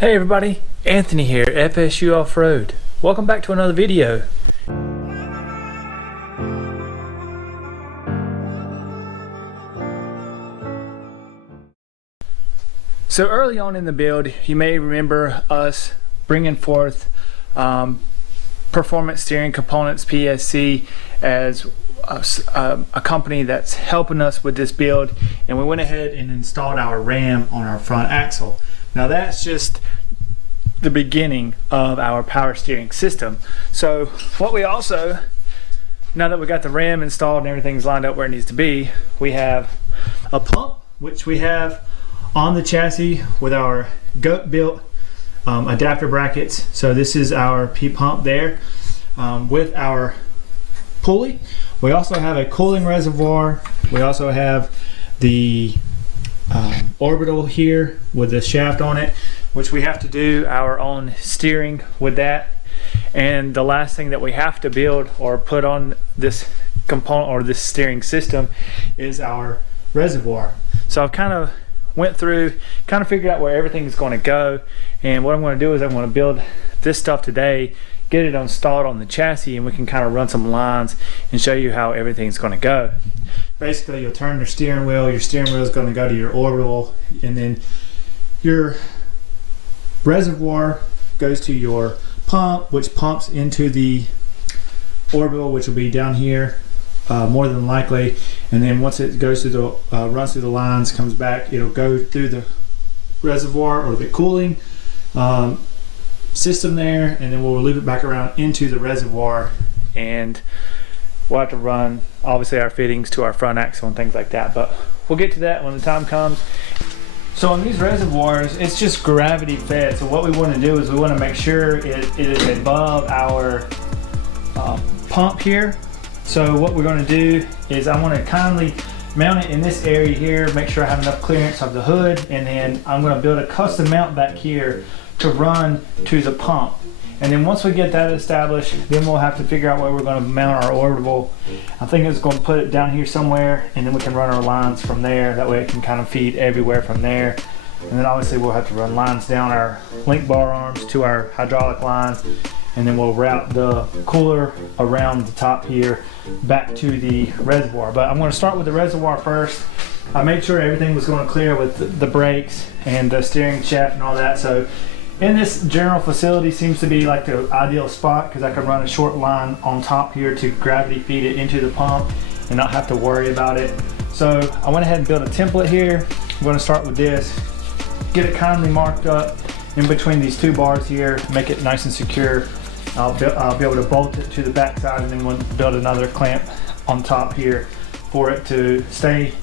Hey everybody, Anthony here, FSU Off-Road. Welcome back to another video. So early on in the build, you may remember us bringing forth Performance Steering Components PSC as a company that's helping us with this build, and we went ahead and installed our ram on our front axle. Now that's just the beginning of our power steering system. So what we also, now that we got the ram installed and everything's lined up where it needs to be, we have a pump, which we have on the chassis with our goat built adapter brackets. So this is our P pump there with our pulley. We also have a cooling reservoir. We also have the Orbital here with the shaft on it, which we have to do our own steering with that. And the last thing that we have to build or put on this component or this steering system is our reservoir. So I've kind of went through, kind of figured out where everything is going to go, and what I'm going to do is I'm going to build this stuff today, get it installed on the chassis, and we can kind of run some lines and show you how everything's going to go. Basically, you'll turn your steering wheel is going to go to your orbital, and then your reservoir goes to your pump, which pumps into the orbital, which will be down here more than likely, and then once it goes through the runs through the lines, comes back, it'll go through the reservoir or the cooling system there, and then we'll loop it back around into the reservoir, and we'll have to run obviously our fittings to our front axle and things like that, but we'll get to that when the time comes. So on these reservoirs, it's just gravity fed. So what we want to do is we want to make sure it is above our pump here. So what we're going to do is I want to kindly mount it in this area here, make sure I have enough clearance of the hood, and then I'm going to build a custom mount back here to run to the pump. And then once we get that established, then we'll have to figure out where we're going to mount our orbital. I think it's going to put it down here somewhere, and then we can run our lines from there. That way it can kind of feed everywhere from there. And then obviously we'll have to run lines down our link bar arms to our hydraulic lines, and then we'll route the cooler around the top here back to the reservoir. But I'm going to start with the reservoir first. I made sure everything was going to clear with the brakes and the steering shaft and all that. So in this general facility seems to be like the ideal spot, because I can run a short line on top here to gravity feed it into the pump and not have to worry about it. So I went ahead and built a template here. I'm going to start with this, get it kindly marked up in between these two bars here, make it nice and secure. I'll be able to bolt it to the back side, and then we'll build another clamp on top here for it to stay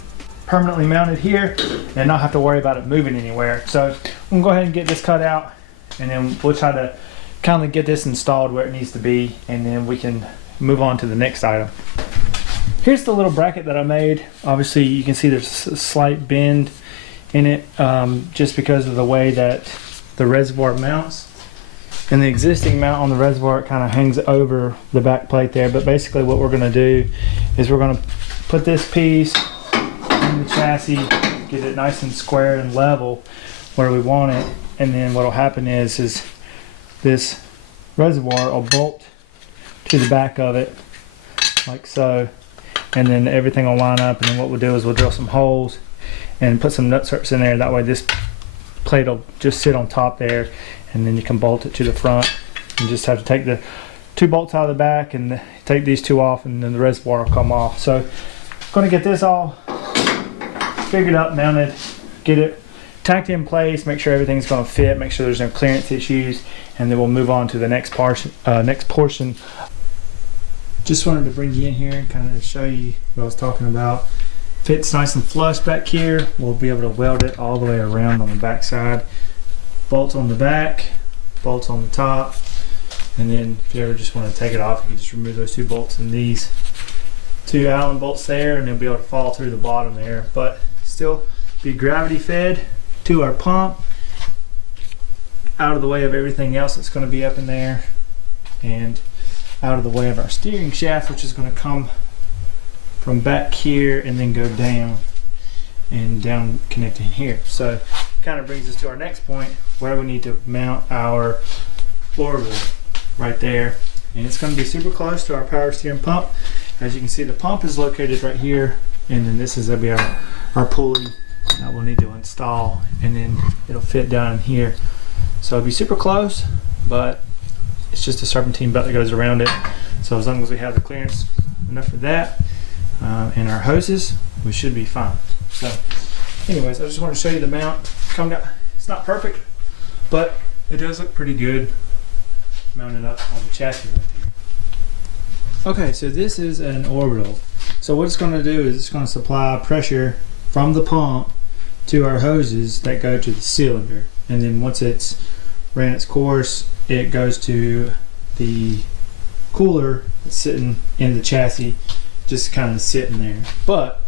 permanently mounted here and not have to worry about it moving anywhere. So I'm going to go ahead and get this cut out, and then we'll try to kindly get this installed where it needs to be, and then we can move on to the next item. Here's the little bracket that I made. Obviously you can see there's a slight bend in it just because of the way that the reservoir mounts. And the existing mount on the reservoir, it kind of hangs over the back plate there. But basically what we're going to do is we're going to put this piece in the chassis, get it nice and square and level where we want it. And then what will happen is this reservoir will bolt to the back of it like so. And then everything will line up. And then what we'll do is we'll drill some holes and put some nut strips in there. That way this plate will just sit on top there, and then you can bolt it to the front. You just have to take the two bolts out of the back and take these two off, and then the reservoir will come off. So I'm going to get this all figured up, mounted, get it tacked in place, make sure everything's going to fit, make sure there's no clearance issues, and then we'll move on to the next portion. Just wanted to bring you in here and kind of show you what I was talking about. Fits nice and flush back here. We'll be able to weld it all the way around on the back side. Bolts on the back, bolts on the top, and then if you ever just want to take it off, you can just remove those two bolts and these two Allen bolts there, and they'll be able to fall through the bottom there, but still be gravity fed to our pump, out of the way of everything else that's going to be up in there, and out of the way of our steering shaft, which is going to come from back here and then go down and down connecting here. So kind of brings us to our next point, where we need to mount our Orbital, right there. And it's going to be super close to our power steering pump. As you can see, the pump is located right here, and then this is going to be our pulley that we'll need to install, and then it'll fit down in here. So it'll be super close, but it's just a serpentine belt that goes around it. So as long as we have the clearance enough for that and our hoses, we should be fine. So anyways, I just want to show you the mount. It's not perfect, but it does look pretty good mounted up on the chassis right there. Okay, so this is an Orbital. So what it's going to do is it's going to supply pressure from the pump to our hoses that go to the cylinder, and then once it's ran its course, it goes to the cooler that's sitting in the chassis, just kind of sitting there. But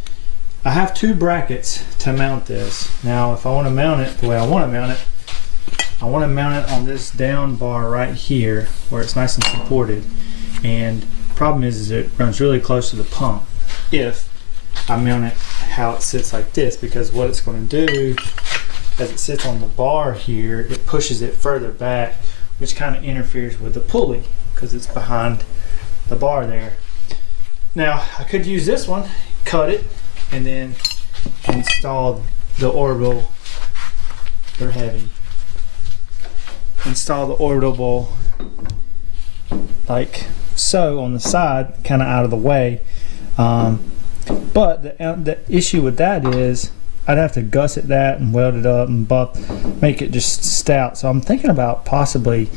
I have two brackets to mount this. Now if I want to mount it the way I want to mount it, I want to mount it on this down bar right here where it's nice and supported. And the problem is it runs really close to the pump if I mount it how it sits like this, because what it's going to do as it sits on the bar here, it pushes it further back, which kind of interferes with the pulley because it's behind the bar there. Now I could use this one, cut it, and then install the Orbital. They're heavy. Install the Orbital like so on the side, kind of out of the way. But the issue with that is I'd have to gusset that and weld it up and make it just stout. So I'm thinking about possibly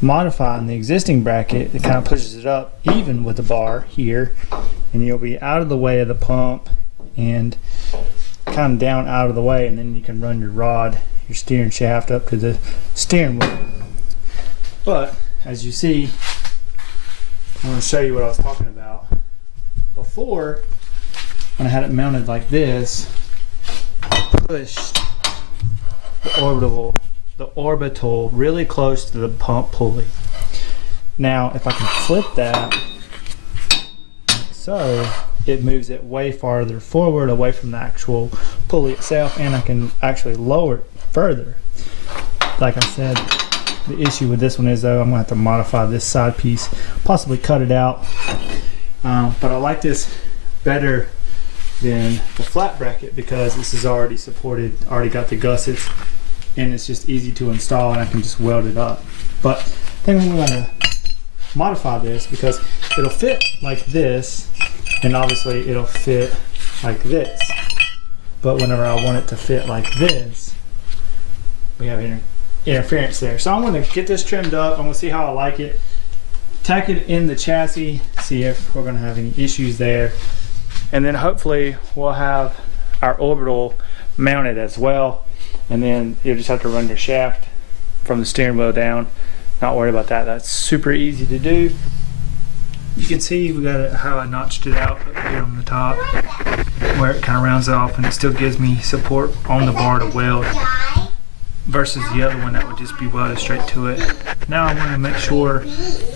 modifying the existing bracket. It kind of pushes it up even with the bar here, and you'll be out of the way of the pump and kind of down out of the way, and then you can run your rod, your steering shaft up to the steering wheel. But as you see, I'm going to show you what I was talking about before. When I had it mounted like this, I pushed the orbital really close to the pump pulley. Now if I can flip that so, it moves it way farther forward away from the actual pulley itself, and I can actually lower it further. Like I said, the issue with this one is though I'm gonna have to modify this side piece, possibly cut it out, but I like this better than the flat bracket because this is already supported, already got the gussets, and it's just easy to install and I can just weld it up. But I think I'm gonna modify this because it'll fit like this, and obviously it'll fit like this, but whenever I want it to fit like this, we have interference there. So I'm going to get this trimmed up. I'm going to see how I like it, tack it in the chassis, see if we're going to have any issues there, and then hopefully we'll have our Orbital mounted as well, and then you'll just have to run your shaft from the steering wheel down. Not worry about that. That's super easy to do. You can see we got how I notched it out up here on the top where it kind of rounds off, and it still gives me support on the bar to weld versus the other one that would just be welded straight to it. Now I want to make sure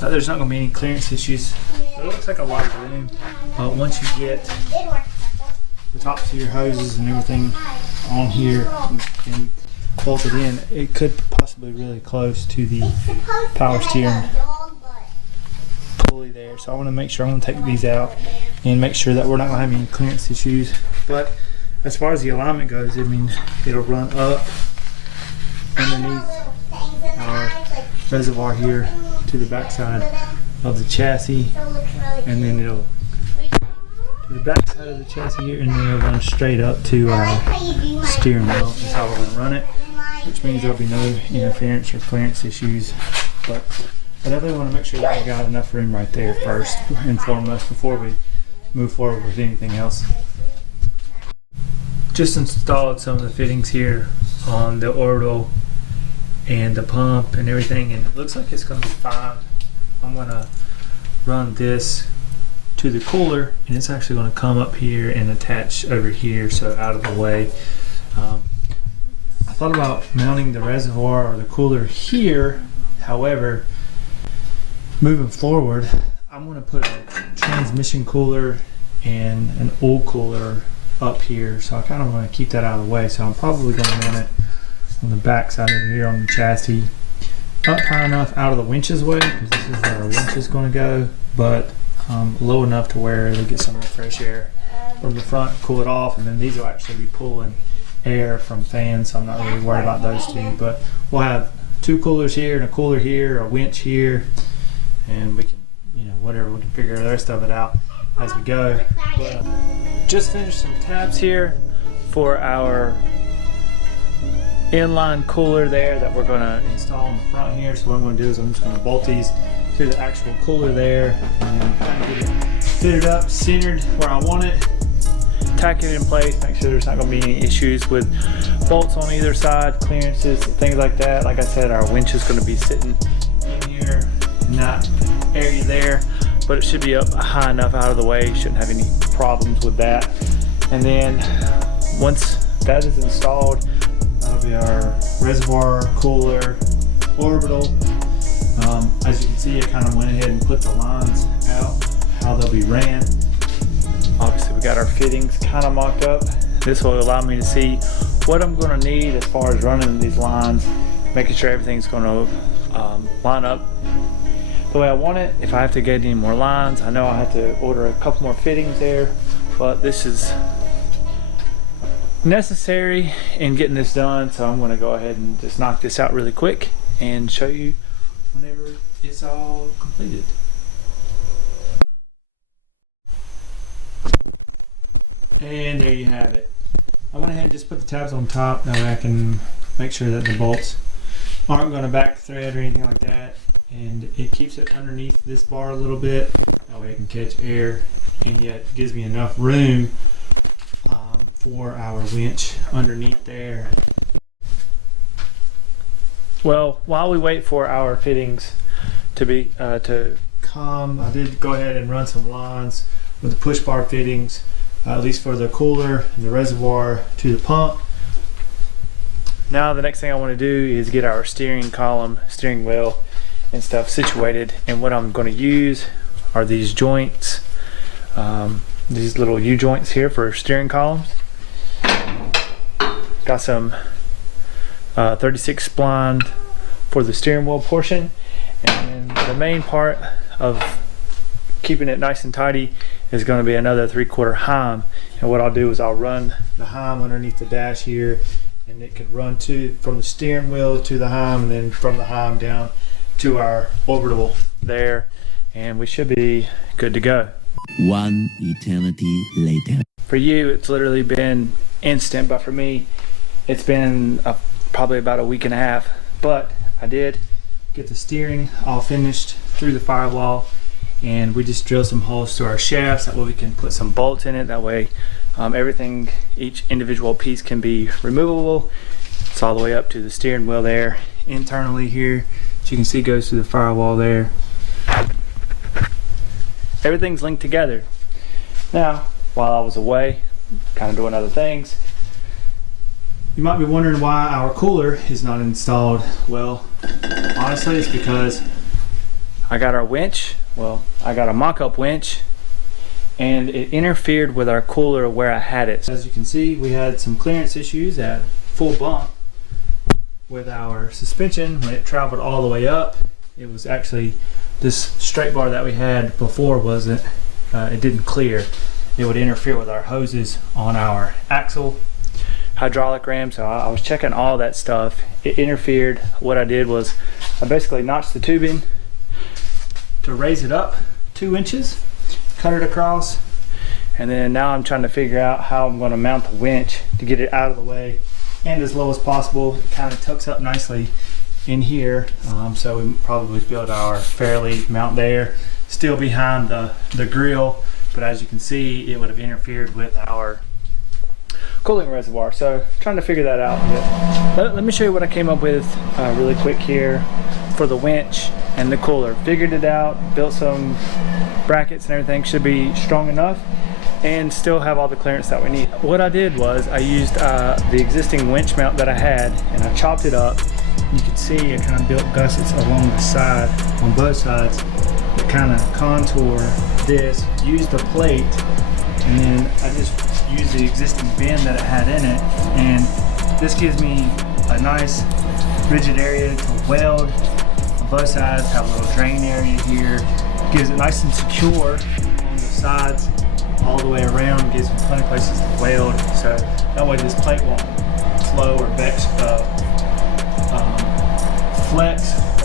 that there's not going to be any clearance issues. It looks like a lot of room, but once you get the tops of your hoses and everything on here and bolted in, it could possibly be really close to the power steering pulley there. So I want to make sure I'm going to take these out and make sure that we're not going to have any clearance issues. But as far as the alignment goes, I mean, it'll run up underneath our reservoir here to the backside of the chassis, and then it'll to the backside of the chassis here, and then it'll run straight up to our steering wheel. That's how we're going to run it, which means there'll be no interference or clearance issues. But I definitely want to make sure that we got enough room right there first and foremost before we move forward with anything else. Just installed some of the fittings here on the Orbital and the pump and everything, and it looks like it's going to be fine. I'm going to run this to the cooler, and it's actually going to come up here and attach over here, so out of the way. I thought about mounting the reservoir or the cooler here. However, moving forward, I'm going to put a transmission cooler and an oil cooler up here, so I kind of want to keep that out of the way. So I'm probably going to mount it on the back side over here on the chassis, up high enough out of the winch's way, because this is where our winch is going to go, but low enough to where they get some of the fresh air from the front, cool it off, and then these will actually be pulling air from fans, so I'm not really worried about those two. But we'll have two coolers here and a cooler here, a winch here, and we can, you know, whatever, we can figure the rest of it out as we go. But just finished some tabs here for our inline cooler there that we're going to install in the front here. So what I'm going to do is I'm just going to bolt these to the actual cooler there and then kind of get it fitted up, centered where I want it, tack it in place, make sure there's not going to be any issues with bolts on either side, clearances, things like that. Like I said, our winch is going to be sitting in here in that area there, but it should be up high enough out of the way, shouldn't have any problems with that. And then once that is installed, that'll be our reservoir, cooler, orbital. As you can see, I kind of went ahead and put the lines out, how they'll be ran. Obviously we got our fittings kind of mocked up. This will allow me to see what I'm going to need as far as running these lines, making sure everything's going to line up the way I want it. If I have to get any more lines, I know I have to order a couple more fittings there, but this is necessary in getting this done, so I'm going to go ahead and just knock this out really quick and show you whenever it's all completed. And there you have it. I went ahead and just put the tabs on top, that way I can make sure that the bolts aren't going to back thread or anything like that, and it keeps it underneath this bar a little bit, that way I can catch air, and yet gives me enough room for our winch underneath there. Well, while we wait for our fittings to come, I did go ahead and run some lines with the push bar fittings, at least for the cooler and the reservoir to the pump. Now the next thing I want to do is get our steering column, steering wheel and stuff situated, and what I'm going to use are these joints, these little U-joints here for steering columns. Got some 36 spline for the steering wheel portion, and then the main part of keeping it nice and tidy is going to be another 3/4 heim. And what I'll do is I'll run the heim underneath the dash here, and it could run from the steering wheel to the heim, and then from the heim down to our orbital there, and we should be good to go. One eternity later. For you, it's literally been instant, but for me, it's been probably about a week and a half. But I did get the steering all finished through the firewall, and we just drilled some holes to our shafts, that way we can put some bolts in it, that way everything, each individual piece can be removable. It's all the way up to the steering wheel there. Internally here, as you can see, goes through the firewall there. Everything's linked together. Now, while I was away, kind of doing other things, you might be wondering why our cooler is not installed. Well, honestly, it's because I got our winch, well, I got a mock-up winch, and it interfered with our cooler where I had it. As you can see, we had some clearance issues at full bump with our suspension. When it traveled all the way up, it was actually this straight bar that we had before wasn't, it didn't clear. It would interfere with our hoses on our axle, hydraulic ram, so I was checking all that stuff. It interfered. What I did was I basically notched the tubing to raise it up 2 inches, cut it across, and then now I'm trying to figure out how I'm going to mount the winch to get it out of the way and as low as possible. It kind of tucks up nicely in here, so we probably build our fairly mount there, still behind the grill, but as you can see, it would have interfered with our cooling reservoir, so trying to figure that out. Let me show you what I came up with really quick here for the winch and the cooler. Figured it out, built some brackets and everything, should be strong enough and still have all the clearance that we need. What I did was I used the existing winch mount that I had, and I chopped it up. You can see I kind of built gussets along the side on both sides to kind of contour this, use the plate, and then I just use the existing bin that it had in it, and this gives me a nice rigid area to weld on both sides. Have a little drain area here. Gives it nice and secure on the sides all the way around. Gives them plenty of places to weld, so that way this plate won't flow or flex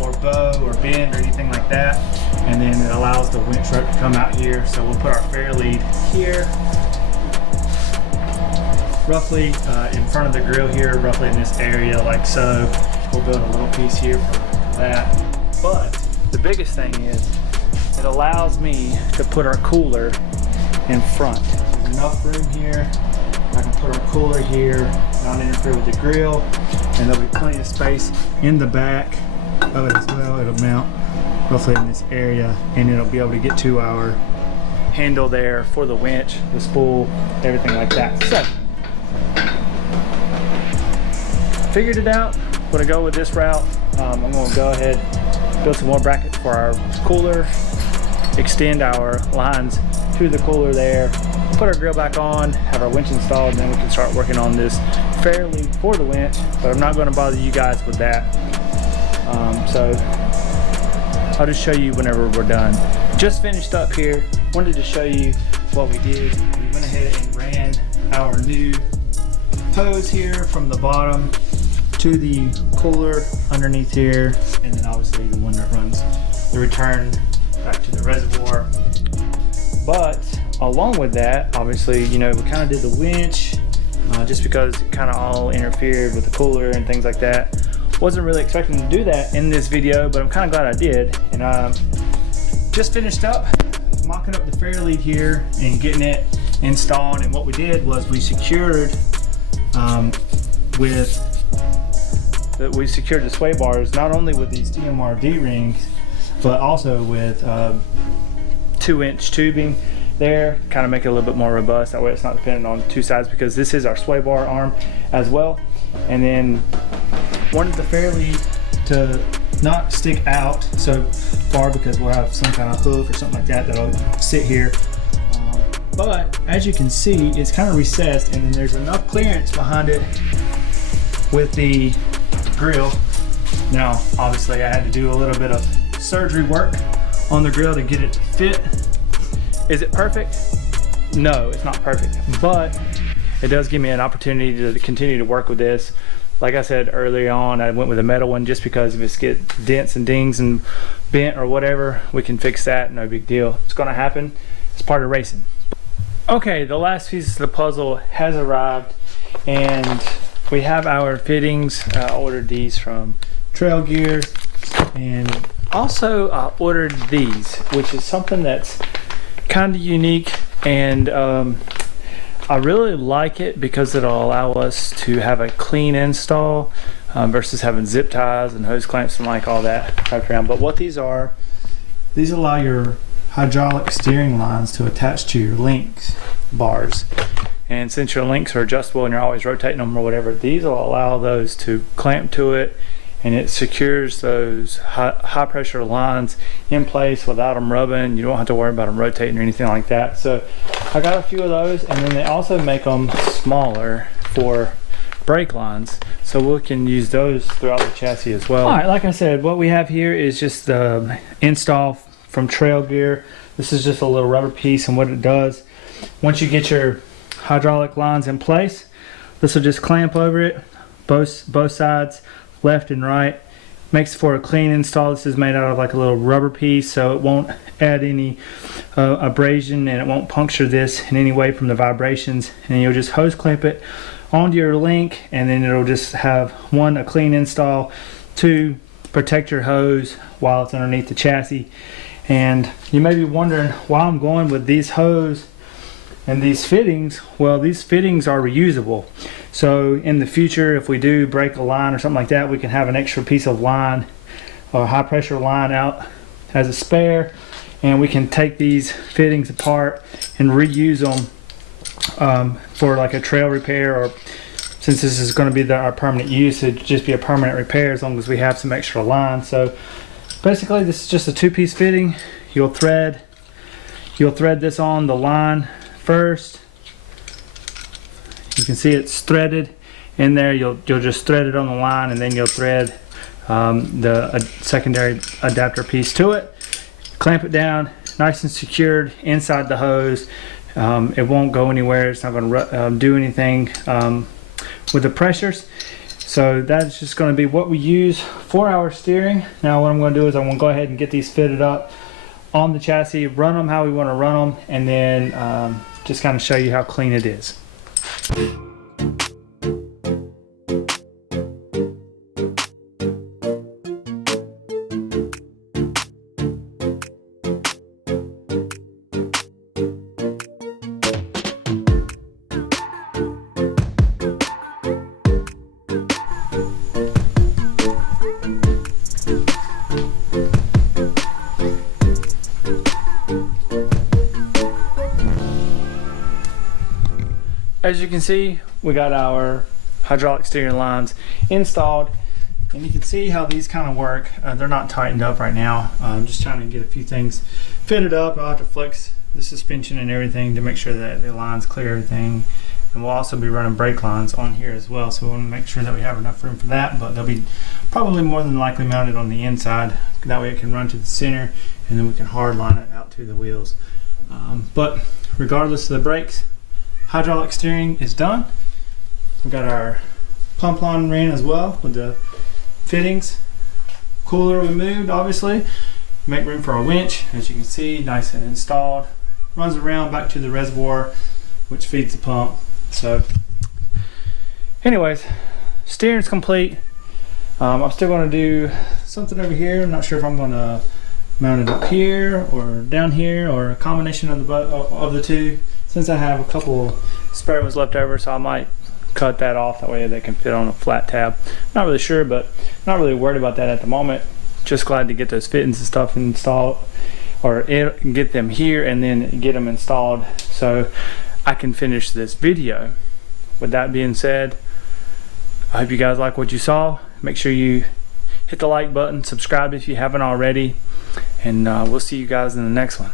or bow or bend or anything like that. And then it allows the winch rope to come out here. So we'll put our fair lead here, roughly in front of the grill here, roughly in this area like so. We'll build a little piece here for that. But the biggest thing is it allows me to put our cooler in front. There's enough room here. I can put our cooler here, not interfere with the grill, and there'll be plenty of space in the back of it as well. It'll mount roughly in this area, and it'll be able to get to our handle there for the winch, the spool, everything like that. So, figured it out. I'm gonna go with this route. I'm gonna go ahead, build some more brackets for our cooler, extend our lines to the cooler there, put our grill back on, have our winch installed, and then we can start working on this fair lead for the winch. But I'm not going to bother you guys with that. So I'll just show you whenever we're done. Just finished up here. Wanted to show you what we did. We went ahead and ran our new hose here from the bottom to the cooler underneath here, and then obviously the one that runs the return back to the reservoir. But along with that, obviously, you know, we kind of did the winch just because it kind of all interfered with the cooler and things like that. Wasn't really expecting to do that in this video, but I'm kind of glad I did. And just finished up mocking up the fair lead here and getting it installed. And what we did was we secured the sway bars not only with these TMR rings, but also with 2-inch tubing there, kind of make it a little bit more robust. That way it's not dependent on two sides, because this is our sway bar arm as well. And then wanted the fair lead to not stick out so far, because we'll have some kind of hook or something like that that'll sit here. But as you can see, it's kind of recessed, and then there's enough clearance behind it with the grill. Now, obviously I had to do a little bit of surgery work on the grill to get it to fit. Is it perfect? No, it's not perfect, but it does give me an opportunity to continue to work with this. Like I said earlier on, I went with a metal one just because if it gets dents and dings and bent or whatever, we can fix that, no big deal. It's gonna happen, it's part of racing. Okay, the last piece of the puzzle has arrived, and we have our fittings. I ordered these from Trail Gear, and also I ordered these, which is something that's kind of unique, and I really like it because it'll allow us to have a clean install versus having zip ties and hose clamps and like all that wrapped around. But what these are, these allow your hydraulic steering lines to attach to your links bars. And since your links are adjustable and you're always rotating them or whatever, these will allow those to clamp to it, and it secures those high pressure lines in place without them rubbing. You don't have to worry about them rotating or anything like that. So I got a few of those, and then they also make them smaller for brake lines, so we can use those throughout the chassis as well. All right, like I said, what we have here is just the install from Trail Gear. This is just a little rubber piece, and what it does, once you get your hydraulic lines in place, this will just clamp over it, both sides, left and right. Makes for a clean install. This is made out of like a little rubber piece, so it won't add any abrasion, and it won't puncture this in any way from the vibrations. And you'll just hose clamp it onto your link, and then it'll just have one, a clean install, two, protect your hose while it's underneath the chassis. And you may be wondering why I'm going with these hose and these fittings. Well, these fittings are reusable, so in the future if we do break a line or something like that, we can have an extra piece of line or high pressure line out as a spare, and we can take these fittings apart and reuse them for like a trail repair, or since this is going to be our permanent use, it'd just be a permanent repair as long as we have some extra line. So basically this is just a two-piece fitting. You'll thread this on the line first. You can see it's threaded, in there. You'll just thread it on the line, and then you'll thread the secondary adapter piece to it, clamp it down nice and secured inside the hose. It won't go anywhere. It's not going to do anything with the pressures. So that's just going to be what we use for our steering. Now what I'm going to do is I'm going to go ahead and get these fitted up on the chassis, run them how we want to run them, and then just kind of show you how clean it is. As you can see, we got our hydraulic steering lines installed, and you can see how these kind of work. They're not tightened up right now. I'm just trying to get a few things fitted up. I'll have to flex the suspension and everything to make sure that the lines clear everything. And we'll also be running brake lines on here as well, so we want to make sure that we have enough room for that, but they'll be probably more than likely mounted on the inside. That way it can run to the center, and then we can hard line it out to the wheels. But regardless of the brakes, hydraulic steering is done. We've got our pump line ran as well with the fittings. Cooler we moved, obviously. Make room for our winch, as you can see, nice and installed. Runs around back to the reservoir, which feeds the pump. So anyways, steering's complete. I'm still going to do something over here. I'm not sure if I'm going to mount it up here or down here, or a combination of the two. Since I have a couple spare ones left over, so I might cut that off, that way they can fit on a flat tab. Not really sure, but not really worried about that at the moment. Just glad to get those fittings and stuff installed, or get them here and then get them installed so I can finish this video. With that being said, I hope you guys like what you saw. Make sure you hit the like button, subscribe if you haven't already, and we'll see you guys in the next one.